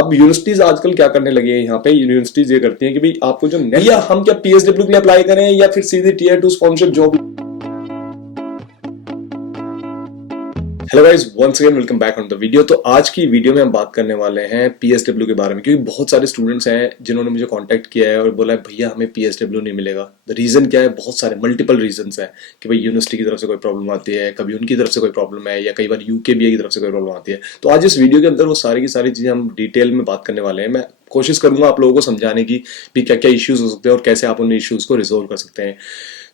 अब यूनिवर्सिटीज आजकल क्या करने लगी है, यहाँ पे यूनिवर्सिटीज ये करती हैं कि भाई आपको जो या हम क्या पीएसडब्ल्यू के लिए अप्लाई करें या फिर सीधे tier 2 sponsorship job. Hello guys, once again welcome back on the video. तो आज की वीडियो में हम बात करने वाले हैं पीएसडब्ल्यू के बारे में, क्योंकि बहुत सारे स्टूडेंट्स हैं जिन्होंने मुझे कांटेक्ट किया है और बोला है भैया हमें पीएसडब्ल्यू नहीं मिलेगा। द रीजन क्या है, बहुत सारे मल्टीपल रीजंस है कि भाई यूनिवर्सिटी की तरफ से कोई प्रॉब्लम आती है, कभी उनकी तरफ से कोई प्रॉब्लम है, या कई बार यूकेबीए की तरफ से कोई प्रॉब्लम आती है। तो आज इस वीडियो के अंदर वो सारी की सारी चीजें हम डिटेल में बात करने वाले हैं। मैं कोशिश करूंगा आप लोगों को समझाने की भी क्या क्या इश्यूज हो सकते हैं और कैसे आप उन इश्यूज को रिजोल्व कर सकते हैं।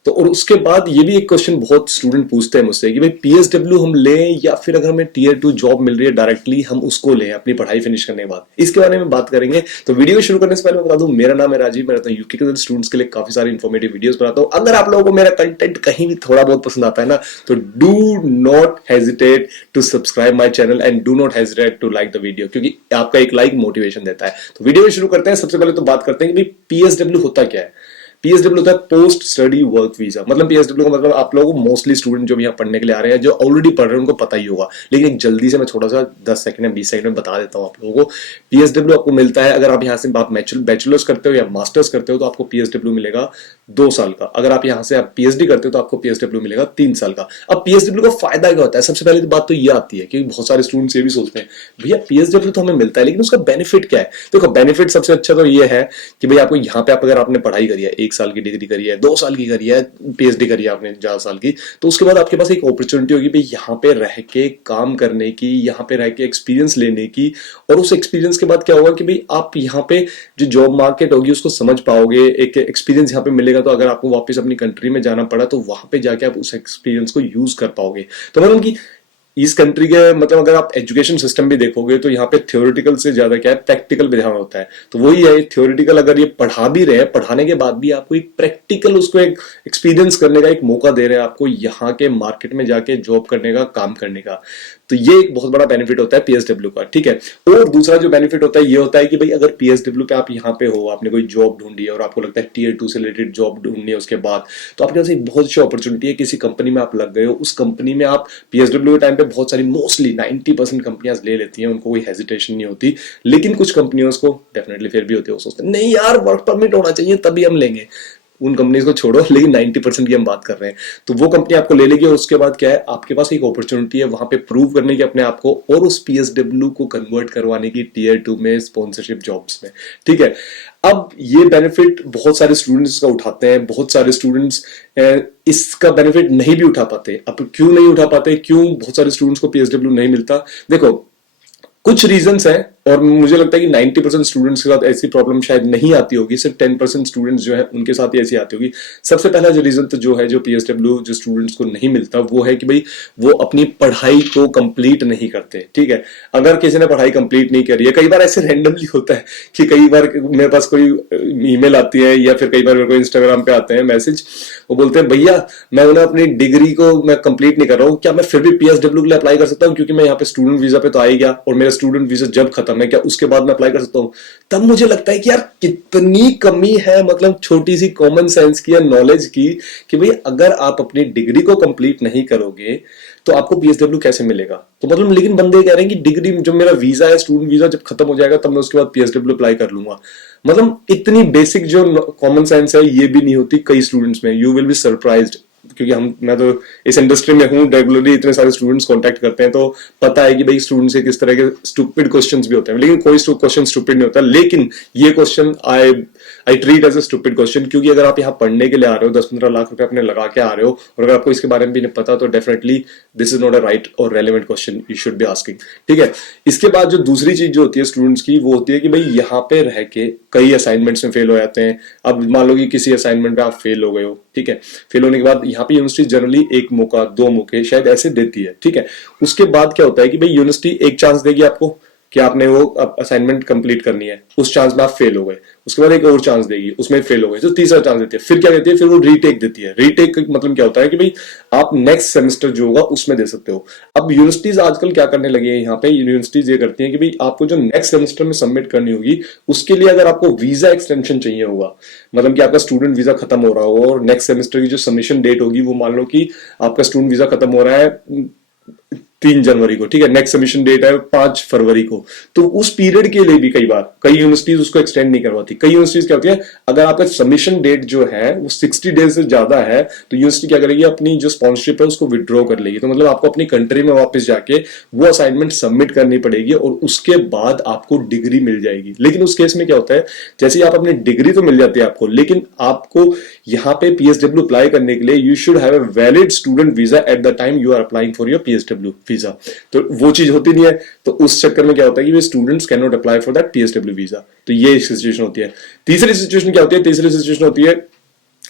तो और उसके बाद ये भी एक क्वेश्चन बहुत स्टूडेंट पूछते हैं मुझसे कि भाई पीएसडब्ल्यू हम लें या फिर अगर हमें टीयर 2 जॉब मिल रही है डायरेक्टली हम उसको लें अपनी पढ़ाई फिनिश करने के बाद। इसके बारे में बात करेंगे। तो वीडियो शुरू करने से पहले मैं बता दूं, मेरा नाम है राजीव, मैं रहता हूं यूके के स्टूडेंट्स के लिए काफी सारी इन्फॉर्मेटिव वीडियोस बनाता हूं। अगर आप लोगों को मेरा कंटेंट कहीं भी थोड़ा बहुत पसंद आता है ना, तो do not hesitate to subscribe my channel and do not hesitate to like the video, क्योंकि आपका एक लाइक मोटिवेशन देता है। तो वीडियो शुरू करते हैं। सबसे पहले तो बात करते हैं कि भाई पीएसडब्ल्यू होता क्या है। पीएसडब्ल्यू होता है पोस्ट स्टडी वर्क वीजा। मतलब पीएसडब्ल्यू का मतलब आप लोगों को मोस्टली स्टूडेंट जो भी यहाँ पढ़ने के लिए आ रहे हैं, जो ऑलरेडी पढ़ रहे हैं उनको पता ही होगा, लेकिन एक जल्दी से मैं छोटा सा 10 सेकंड या 20 सेकंड में बता देता हूँ आप लोगों को। पीएसडब्ल्यू आपको मिलता है अगर आप यहाँ से आप बैचलर्स करते हो या मास्टर्स करते हो तो आपको पीएसडब्ल्यू मिलेगा 2 साल का। अगर आप यहाँ से आप पीएचडी करते हो तो आपको पीएसडब्ल्यू मिलेगा 3 साल का। अब पीएसडब्ल्यू का फायदा क्या होता है, सबसे पहले तो बात तो ये आती है कि बहुत सारे स्टूडेंट्स ये भी सोचते हैं भैया पीएसडब्ल्यू तो हमें मिलता है लेकिन उसका बेनिफिट क्या है। देखो बेनिफिट सबसे अच्छा तो ये है कि भाई आपको यहाँ पे आप अगर आपने पढ़ाई करी है, 1 साल की डिग्री करी है, 2 साल की करी है, पीएचडी करी है आपने 4 साल की, तो उसके बाद आपके पास एक अपॉर्चुनिटी होगी भाई यहाँ पे रह के काम करने की, यहाँ पे रह के एक्सपीरियंस लेने की। और उस एक्सपीरियंस के बाद क्या होगा कि भाई आप यहाँ पे जो जॉब मार्केट होगी उसको समझ पाओगे, एक एक्सपीरियंस यहाँ पे मिलेगा। तो अगर आपको वापस अपनी कंट्री में जाना पड़ा तो वहां पे जाके आप उस एक्सपीरियंस को यूज कर पाओगे। तो मतलब कि इस कंट्री के मतलब अगर आप एजुकेशन सिस्टम भी देखोगे तो यहाँ पे थ्योरेटिकल से ज्यादा क्या है, प्रैक्टिकल पे ध्यान होता है। तो वही है, थ्योरेटिकल अगर ये पढ़ा भी रहे हैं, पढ़ाने के बाद भी आपको एक प्रैक्टिकल उसको एक एक्सपीरियंस करने का एक मौका दे रहे हैं आपको, यहाँ के मार्केट में जाके जॉब करने का, काम करने का। तो ये एक बहुत बड़ा बेनिफिट होता है पीएसडब्ल्यू का, ठीक है। और दूसरा जो बेनिफिट होता है ये होता है कि भाई अगर पीएसडब्ल्यू पे आप यहाँ पे हो, आपने कोई जॉब ढूंढी है और आपको लगता है टीयर 2 से रिलेटेड जॉब ढूंढनी है उसके बाद, तो आपके पास एक बहुत अच्छी अपॉर्चुनिटी है। किसी कंपनी में आप लग गए हो, उस कंपनी में आप पीएसडब्ल्यू के टाइम पे बहुत सारी मोस्टली 90% कंपनियां ले लेती हैं, उनको कोई हेजिटेशन नहीं होती। लेकिन कुछ कंपनियों को डेफिनेटली फिर भी होती है, वो सोचते हैं नहीं यार वर्क परमिट होना चाहिए तभी हम लेंगे। उन कंपनीज को छोड़ो, लेकिन 90% की हम बात कर रहे हैं। तो वो कंपनी आपको ले लेगी और उसके बाद क्या है, आपके पास एक अपॉर्चुनिटी है वहां पे प्रूव करने की अपने आप को और उस पीएसडब्ल्यू को कन्वर्ट करवाने की टीयर 2 में स्पॉन्सरशिप जॉब्स में, ठीक है। अब ये बेनिफिट बहुत सारे स्टूडेंट्स का उठाते हैं, बहुत सारे स्टूडेंट्स इसका बेनिफिट नहीं भी उठा पाते। अब क्यों नहीं उठा पाते, क्यों बहुत सारे स्टूडेंट्स को पीएसडब्ल्यू नहीं मिलता, देखो कुछ रीजंस हैं और मुझे लगता है कि 90% स्टूडेंट्स के साथ ऐसी प्रॉब्लम शायद नहीं आती होगी, सिर्फ 10% स्टूडेंट्स जो है उनके साथ ही ऐसी आती होगी। सबसे पहला जो रीजन तो जो है, जो पीएसडब्ल्यू जो स्टूडेंट्स को नहीं मिलता, वो है कि भाई वो अपनी पढ़ाई को कंप्लीट नहीं करते, ठीक है। अगर किसी ने पढ़ाई कंप्लीट नहीं करी है, कई बार ऐसे रैंडमली होता है कि कई बार मेरे पास कोई ईमेल आती है या फिर कई बार मेरे को इंस्टाग्राम पे आते हैं मैसेज, वो बोलते हैं भैया मैं उन्हें अपनी डिग्री को मैं कंप्लीट नहीं कर रहा हूँ, क्या मैं फिर भी पीएसडब्ल्यू के लिए अप्लाई कर सकता हूँ, क्योंकि मैं यहाँ पे स्टूडेंट वीजा पे तो आ ही गया और मेरा स्टूडेंट वीजा जब खत्म है क्या उसके बाद मैं अप्लाई कर सकता हूँ। तब मुझे लगता है कि यार कितनी कमी है, मतलब छोटी सी कॉमन सेंस की या नॉलेज की, कि भाई अगर आप अपनी डिग्री को कंप्लीट नहीं करोगे तो आपको पीएसडब्ल्यू कैसे मिलेगा। तो मतलब लेकिन बंदे कह रहे हैं कि डिग्री जो मेरा वीजा है, स्टूडेंट वीजा जब खत्म हो जाएगा तब मैं उसके बाद पीएसडब्ल्यू अप्लाई कर लूंगा। मतलब इतनी बेसिक जो कॉमन सेंस है ये भी नहीं होती कई स्टूडेंट्स में। यू विल बी सरप्राइज्ड, क्योंकि मैं तो इस इंडस्ट्री में हूँ, रेगुलरली इतने सारे स्टूडेंट्स कांटेक्ट करते हैं, तो पता है कि भाई स्टूडेंट्स के किस तरह के स्टूपिड क्वेश्चंस भी होते हैं, लेकिन कोई क्वेश्चन स्टूपिड नहीं होता। लेकिन ये question I treat as a stupid question, क्योंकि अगर आप यहाँ पढ़ने के लिए आ रहे हो, 10-15 लाख रुपए अपने लगा के आ रहे हो और अगर आपको इसके बारे में भी नहीं पता, तो definitely this is not a right और relevant question you should be asking, ठीक है। इसके बाद जो दूसरी चीज जो होती है स्टूडेंट्स की, वो होती है कि भाई यहाँ पे रह के कई असाइनमेंट्स में फेल हो जाते हैं। अब मान लो कि किसी असाइनमेंट में आप फेल हो गए हो, ठीक है। फेल होने के बाद यहाँ पे यूनिवर्सिटी जनरली 1 मौका 2 मौके शायद ऐसे देती है, ठीक है। उसके बाद क्या होता है कि भाई यूनिवर्सिटी एक चांस देगी आपको कि आपने वो असाइनमेंट कंप्लीट करनी है, उस चांस में आप फेल हो गए, उसके बाद एक और चांस देगी, उसमें फेल हो गए, तो तीसरा चांस देती है। फिर क्या देती है, फिर वो रीटेक देती है। रीटेक का मतलब क्या होता है कि भाई आप नेक्स्ट सेमेस्टर जो होगा उसमें दे सकते हो। अब यूनिवर्सिटीज आजकल क्या करने लगी है, यहाँ पे यूनिवर्सिटीज ये करती हैं कि भाई आपको जो नेक्स्ट सेमेस्टर में सबमिट करनी होगी उसके लिए अगर आपको वीजा एक्सटेंशन चाहिए होगा, मतलब कि आपका स्टूडेंट वीजा खत्म हो रहा हो और नेक्स्ट सेमेस्टर की जो सबमिशन डेट होगी वो मान लो कि आपका स्टूडेंट वीजा खत्म हो रहा है 3 जनवरी को, ठीक है, नेक्स्ट सबमिशन डेट है 5 फरवरी को। तो उस पीरियड के लिए भी कई बार कई यूनिवर्सिटीज उसको एक्सटेंड नहीं करवाती। कई यूनिवर्सिटीज क्या होती है, अगर आपका सबमिशन डेट जो है वो 60 डेज से ज्यादा है तो यूनिवर्सिटी क्या करेगी, अपनी जो स्पॉन्सरशिप है उसको विड्रॉ कर लेगी। तो मतलब आपको अपनी कंट्री में वापस जाके वो असाइनमेंट सबमिट करनी पड़ेगी और उसके बाद आपको डिग्री मिल जाएगी। लेकिन उस केस में क्या होता है, जैसे आप अपनी डिग्री तो मिल जाती है आपको, लेकिन आपको यहाँ पे पीएसडब्ल्यू अप्लाई करने के लिए you should have a valid student visa at the time you are applying for your PSW visa. तो वो चीज होती नहीं है, तो उस चक्कर में क्या होता है कि students can not apply for that PSW visa. तो ये सिचुएशन होती है। तीसरी सिचुएशन क्या होती है, तीसरी सिचुएशन होती है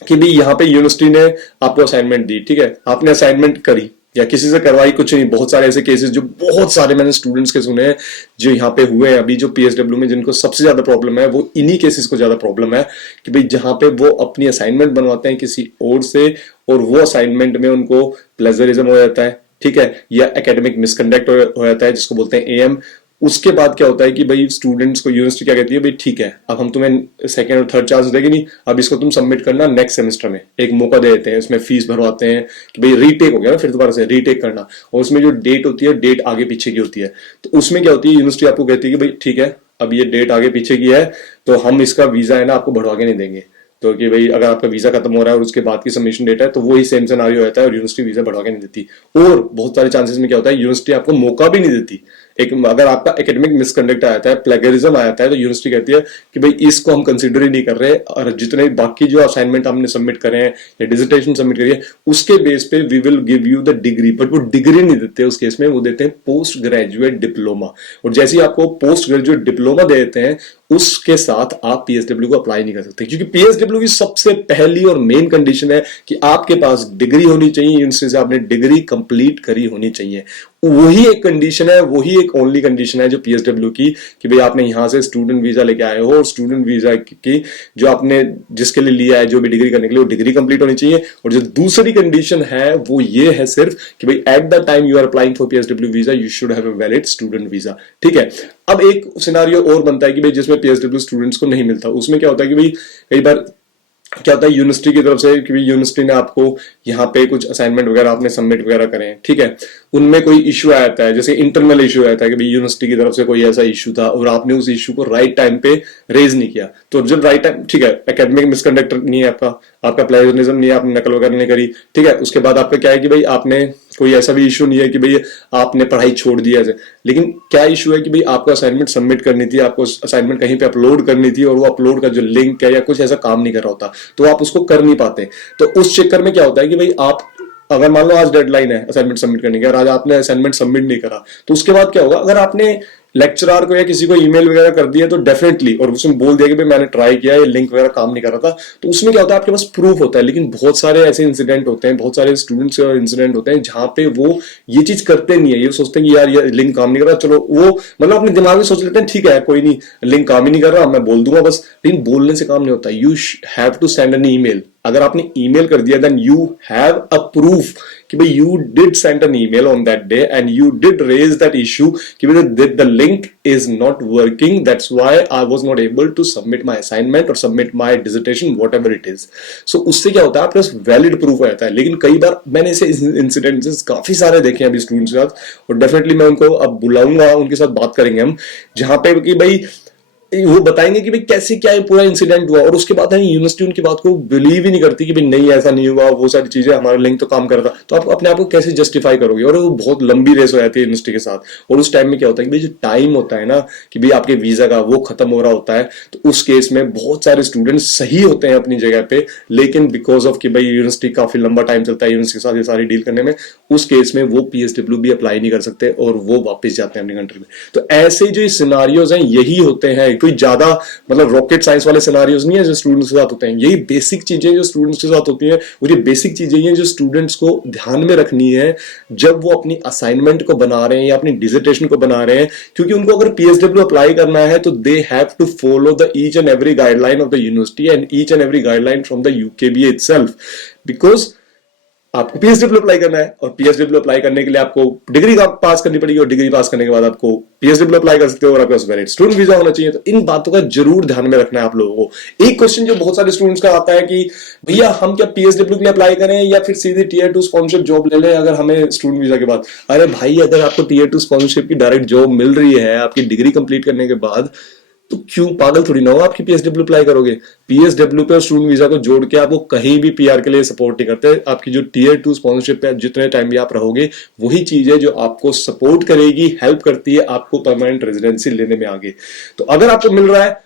कि भाई यहाँ पे यूनिवर्सिटी ने आपको असाइनमेंट दी, ठीक है, आपने असाइनमेंट करी या किसी से करवाई, कुछ नहीं। बहुत सारे ऐसे केसेस जो बहुत सारे मैंने स्टूडेंट्स के सुने हैं जो यहाँ पे हुए हैं अभी, जो पीएसडब्ल्यू में जिनको सबसे ज्यादा प्रॉब्लम है, वो इन्हीं केसेस को ज्यादा प्रॉब्लम है कि भाई जहां पे वो अपनी असाइनमेंट बनवाते हैं किसी और से और वो असाइनमेंट में उनको प्लेजरिज्म हो जाता है, ठीक है, या एकेडमिक मिसकंडक्ट हो जाता है जिसको बोलते हैं एएम। उसके बाद क्या होता है कि भाई स्टूडेंट्स को यूनिवर्सिटी क्या कहती है, भाई ठीक है अब हम तुम्हें सेकंड और थर्ड चांस देंगे नहीं, अब इसको तुम सबमिट करना नेक्स्ट सेमेस्टर में, एक मौका दे देते हैं, उसमें फीस भरवाते हैं कि भाई रीटेक हो गया ना, फिर दोबारा से रीटेक करना। और उसमें जो डेट होती है, डेट आगे पीछे की होती है। तो उसमें क्या होती है, यूनिवर्सिटी आपको कहती है कि भाई ठीक है अब ये डेट आगे पीछे की है तो हम इसका वीजा है ना आपको बढ़वा के नहीं देंगे। तो कि भाई अगर आपका वीजा खत्म हो रहा है और उसके बाद की सबमिशन डेट है तो वही सेम सिनेरियो रहता है और यूनिवर्सिटी वीजा बढ़वा के नहीं देती। और बहुत सारे चांसेस में क्या होता है, यूनिवर्सिटी आपको मौका भी नहीं देती। एक अगर आपका एकेडमिक मिसकंडक्ट आता है, प्लेगरिज्म आता है, तो यूनिवर्सिटी कहती है कि भाई इसको हम कंसीडर ही नहीं कर रहे और जितने बाकी जो असाइनमेंट हमने सबमिट करे हैं या डिसर्टेशन सबमिट करी है उसके बेस पे we will give you the degree. But वो डिग्री नहीं देते उस केस में, वो देते हैं पोस्ट ग्रेजुएट डिप्लोमा। और जैसे ही आपको पोस्ट ग्रेजुएट डिप्लोमा दे देते हैं उसके साथ आप पीएसडब्ल्यू को अप्लाई नहीं कर सकते, क्योंकि पीएसडब्ल्यू की सबसे पहली और मेन कंडीशन है कि आपके पास डिग्री होनी चाहिए, यूनिवर्सिटी से आपने डिग्री कंप्लीट करी होनी चाहिए। वही एक कंडीशन है, वही एक ओनली कंडीशन है जो पीएसडब्ल्यू की, कि भाई आपने यहां से स्टूडेंट वीजा लेके आए हो और स्टूडेंट वीजा की जो आपने जिसके लिए लिया है, जो भी डिग्री करने के लिए, वो डिग्री कंप्लीट होनी चाहिए। और जो दूसरी कंडीशन है वो ये है सिर्फ कि भाई at the time you are applying for PSW visa you should have a valid student visa, ठीक है। अब एक सिनारियो और बनता है कि भाई जिसमें पीएसडब्ल्यू स्टूडेंट्स को नहीं मिलता, उसमें क्या होता है कि भाई कई बार क्या होता है यूनिवर्सिटी की तरफ से कि यूनिवर्सिटी ने आपको यहाँ पे कुछ असाइनमेंट वगैरह आपने सबमिट वगैरह करे हैं, ठीक है, उनमें कोई इशू आ जाता है, जैसे इंटरनल इशू आता है कि भाई यूनिवर्सिटी की तरफ से कोई ऐसा इशू था और आपने उस इशू को राइट टाइम पे रेज नहीं किया। तो जब राइट टाइम, ठीक है, एकेडमिक मिसकंडक्ट नहीं है आपका प्लेजरिज्म नहीं है, आपने नकल वगैरह नहीं करी, ठीक है, उसके बाद आपका क्या है कि भाई आपने कोई ऐसा भी इशू नहीं है कि भाई आपने पढ़ाई छोड़ दी ऐसे, लेकिन क्या इशू है कि भाई आपको असाइनमेंट सबमिट करनी थी, आपको असाइनमेंट कहीं पे अपलोड करनी थी और वो अपलोड का जो लिंक है या कुछ ऐसा काम नहीं कर रहा होता तो आप उसको कर नहीं पाते। तो उस चक्कर में क्या होता है कि भाई आप अगर मान लो आज डेडलाइन है असाइनमेंट सबमिट करने की और आज आपने असाइनमेंट सबमिट नहीं करा तो उसके बाद क्या होगा, अगर आपने लेक्चरर को या किसी को ईमेल वगैरह कर दिया तो डेफिनेटली, और उसमें बोल दिया कि भाई मैंने ट्राई किया, ये लिंक वगैरह काम नहीं कर रहा था, तो उसमें क्या होता है आपके पास प्रूफ होता है। लेकिन बहुत सारे ऐसे इंसिडेंट होते हैं, बहुत सारे स्टूडेंट्स इंसिडेंट होते हैं जहां पे वो ये चीज करते नहीं है, ये सोचते हैं कि यार ये लिंक काम नहीं कर रहा, चलो वो मतलब अपने दिमाग में सोच लेते हैं ठीक है कोई नहीं लिंक काम ही नहीं कर रहा मैं बोल दूंगा बस। लेकिन बोलने से काम नहीं होता, you have to send an email. अगर आपने ईमेल कर दिया then you have a proof कि भाई you did send an email on that day and you did raise that issue कि the link is not working, that's why I was not able to submit my assignment और submit my dissertation whatever it is. So उससे क्या होता है आपके पास valid proof रहता है। लेकिन कई बार मैंने ऐसे इंसिडेंट्स काफी सारे देखे हैं अभी स्टूडेंट्स के साथ और डेफिनेटली मैं उनको अब बुलाऊंगा, उनके साथ बात करेंगे हम, जहां पे कि भाई वो बताएंगे कि भाई कैसे क्या पूरा इंसिडेंट हुआ और उसके बाद यूनिवर्सिटी उनकी बात को बिलीव ही नहीं करती कि भाई नहीं ऐसा नहीं हुआ, वो सारी चीजें हमारा लिंक तो काम कर रहा था। तो आप अपने आप को कैसे जस्टिफाई करोगे, और वो बहुत लंबी रेस हो जाती है यूनिवर्सिटी के साथ। और उस टाइम में क्या होता है कि भाई जो टाइम होता है ना कि भाई आपके वीजा का वो खत्म हो रहा होता है, तो उस केस में बहुत सारे स्टूडेंट्स सही होते हैं अपनी जगह पे, लेकिन बिकॉज ऑफ कि भाई यूनिवर्सिटी काफी लंबा टाइम चलता है यूनिवर्सिटी के साथ ये सारी डील करने में, उस केस में वो पीएसडब्ल्यू भी अप्लाई नहीं कर सकते और वो वापस जाते हैं अपनी कंट्री में। तो ऐसे जो सिनारियोज हैं यही होते हैं, कोई ज्यादा मतलब रॉकेट साइंस वाले सिनारियोज नहीं है जो स्टूडेंट्स के साथ होते हैं। यही बेसिक चीजें जो स्टूडेंट्स के साथ होती हैं और ये बेसिक चीजें हैं जो स्टूडेंट्स को ध्यान में रखनी है जब वो अपनी असाइनमेंट को बना रहे हैं या अपनी डिसर्टेशन को बना रहे हैं, क्योंकि उनको अगर पीएसडब्ल्यू अप्लाई करना है तो they have to follow the each and every guideline of the university and each and every guideline from the UKBA itself. Because आपको पीएसडब्ल्यू अप्लाई करना है, और पीएसडब्ल्यू अप्लाई करने के लिए आपको डिग्री पास करनी पड़ेगी, और डिग्री पास करने के बाद आपको पीएसडब्ल्यू अप्लाई कर सकते हो, और आपके पास वैलिड स्टूडेंट वीजा होना चाहिए। तो इन बातों का जरूर ध्यान में रखना है आप लोगों को। एक क्वेश्चन जो बहुत सारे स्टूडेंट्स का आता है कि भैया हम क्या पीएसडब्ल्यू के लिए अप्लाई करें या फिर सीधे टीयर 2 स्पॉन्सरशिप जॉब ले लें अगर हमें स्टूडेंट वीजा के बाद। अरे भाई, अगर आपको टीयर 2 स्पॉन्सरशिप की डायरेक्ट जॉब मिल रही है आपकी डिग्री कंप्लीट करने के बाद, तो क्यों पागल थोड़ी ना हो आपकी पीएसडब्ल्यू अप्लाई करोगे। पीएसडब्ल्यू पे और स्टूडेंट वीजा को जोड़ के आपको कहीं भी पीआर के लिए सपोर्ट नहीं करते। आपकी जो टीयर 2 स्पॉन्सरशिप पे जितने टाइम भी आप रहोगे, वही चीज है जो आपको सपोर्ट करेगी, हेल्प करती है आपको परमानेंट रेजिडेंसी लेने में आगे। तो अगर आपको मिल रहा है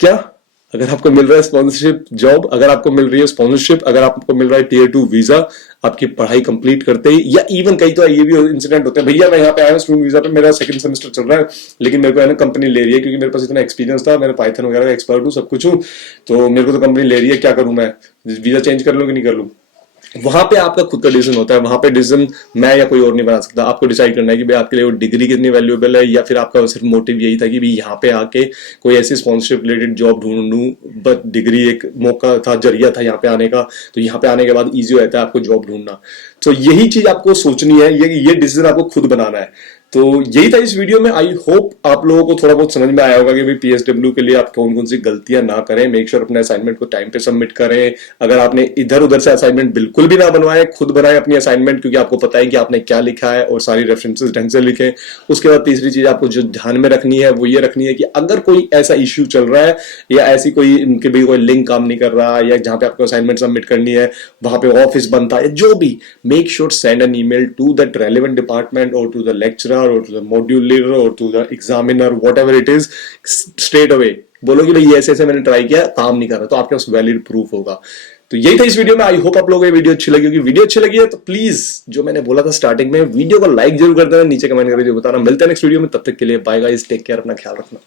क्या, अगर आपको मिल रहा है स्पॉन्सरशिप जॉब, अगर आपको मिल रही है स्पॉन्सरशिप, अगर आपको मिल रहा है टीयर 2 वीजा आपकी पढ़ाई कंप्लीट करते ही, या इवन कई तो ये भी इंसिडेंट होते हैं, भैया मैं यहाँ पे आया हूँ स्टूडेंट वीजा पे, मेरा सेकंड सेमेस्टर चल रहा है, लेकिन मेरे को है ना कंपनी ले रही है क्योंकि मेरे पास इतना एक्सपीरियंस था, मेरा पाइथन वगैरह का एक्सपर्ट हूँ, सब कुछ हूँ, तो मेरे को तो कंपनी ले रही है, क्या करूँ मैं, वीजा चेंज कर लूँ कि नहीं कर लूँ। वहां पे आपका खुद का डिसीजन होता है, वहां पे डिसीजन मैं या कोई और नहीं बना सकता। आपको डिसाइड करना है कि भाई आपके लिए वो डिग्री कितनी वैल्यूएबल है, या फिर आपका सिर्फ मोटिव यही था कि भाई यहाँ पे आके कोई ऐसी स्पॉन्सरशिप रिलेटेड जॉब ढूंढूं, बट डिग्री एक मौका था, जरिया था यहाँ पे आने का, तो यहाँ पे आने के बाद ईजी रहता है आपको जॉब ढूंढना। तो यही चीज आपको सोचनी है, ये डिसीजन आपको खुद बनाना है। तो यही था इस वीडियो में। आई होप आप लोगों को थोड़ा बहुत समझ में आया होगा कि भाई पीएसडब्ल्यू के लिए आप कौन कौन सी गलतियां ना करें। मेक श्योर अपने असाइनमेंट को टाइम पे सबमिट करें। अगर आपने इधर उधर से असाइनमेंट बिल्कुल भी ना बनवाए, खुद बनाए अपनी असाइनमेंट, क्योंकि आपको पता है कि आपने क्या लिखा है, और सारी रेफरेंसेस ढंग से लिखें। उसके बाद तीसरी चीज आपको जो ध्यान में रखनी है वो ये रखनी है कि अगर कोई ऐसा इश्यू चल रहा है, या ऐसी कोई इनके भी कोई लिंक काम नहीं कर रहा, या जहां पे आपको असाइनमेंट सबमिट करनी है वहां पे ऑफिस बनता है, जो भी, make sure send an email to that relevant department और टू द लेक्चरर और टू द मॉड्यूल लीडर और to the examiner, whatever it is, straight away बोलो कि भाई ऐसे ऐसे मैंने ट्राई किया, काम नहीं कर रहा, तो आपके पास वैलिड प्रूफ होगा। तो यही था इस वीडियो में। आई होप आप लोगों को ये वीडियो अच्छी लगी होगी। वीडियो अच्छी लगी है तो प्लीज, जो मैंने बोला था स्टार्टिंग में, वीडियो को लाइक जरूर कर देना, नीचे कमेंट करके जो बताना। मिलते हैं नेक्स्ट वीडियो में, तब तक के लिए बाय गाइस, टेक केयर, अपना ख्याल रखना।